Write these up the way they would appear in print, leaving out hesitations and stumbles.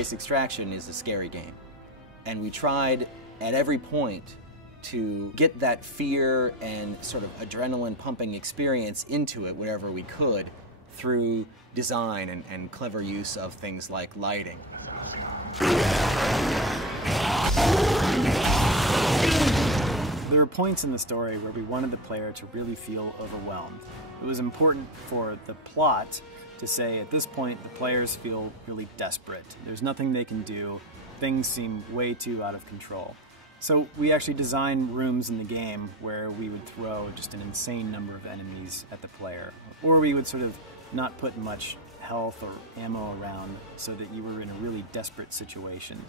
Space Extraction is a scary game. And we tried at every point to get that fear and sort of adrenaline pumping experience into it wherever we could through design and clever use of things like lighting. There were points in the story where we wanted the player to really feel overwhelmed. It was important for the plot to say, at this point, the players feel really desperate. There's nothing they can do. Things seem way too out of control. So we actually designed rooms in the game where we would throw just an insane number of enemies at the player. Or we would sort of not put much health or ammo around so that you were in a really desperate situation.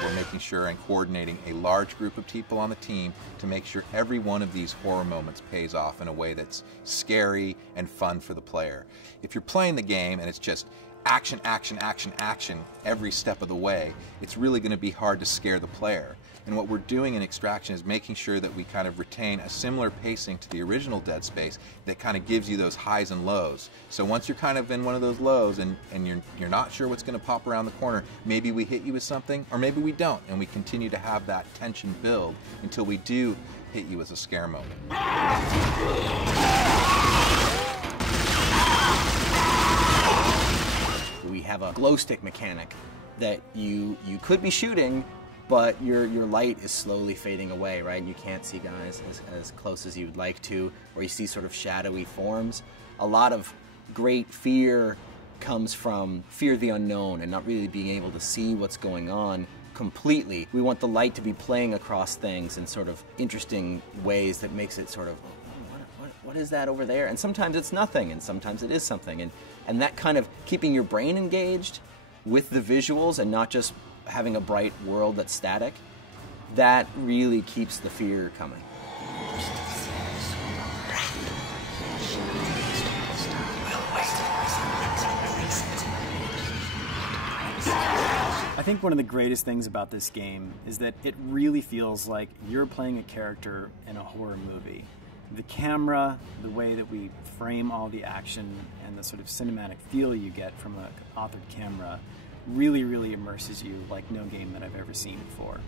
We're making sure and coordinating a large group of people on the team to make sure every one of these horror moments pays off in a way that's scary and fun for the player. If you're playing the game and it's just action, action, action, action every step of the way, it's really going to be hard to scare the player. And what we're doing in Extraction is making sure that we kind of retain a similar pacing to the original Dead Space that kind of gives you those highs and lows. So once you're kind of in one of those lows and you're not sure what's going to pop around the corner, maybe we hit you with something or maybe we don't, and we continue to have that tension build until we do hit you with a scare moment. We have a glow stick mechanic that you could be shooting, but your light is slowly fading away, right? You can't see guys as close as you would like to, or you see sort of shadowy forms. A lot of great fear comes from fear of the unknown and not really being able to see what's going on completely. We want the light to be playing across things in sort of interesting ways that makes it sort of, what is that over there? And sometimes it's nothing, and sometimes it is something. And that kind of keeping your brain engaged with the visuals and not just having a bright world that's static, that really keeps the fear coming. I think one of the greatest things about this game is that it really feels like you're playing a character in a horror movie. The camera, the way that we frame all the action, and the sort of cinematic feel you get from an authored camera really, really immerses you like no game that I've ever seen before.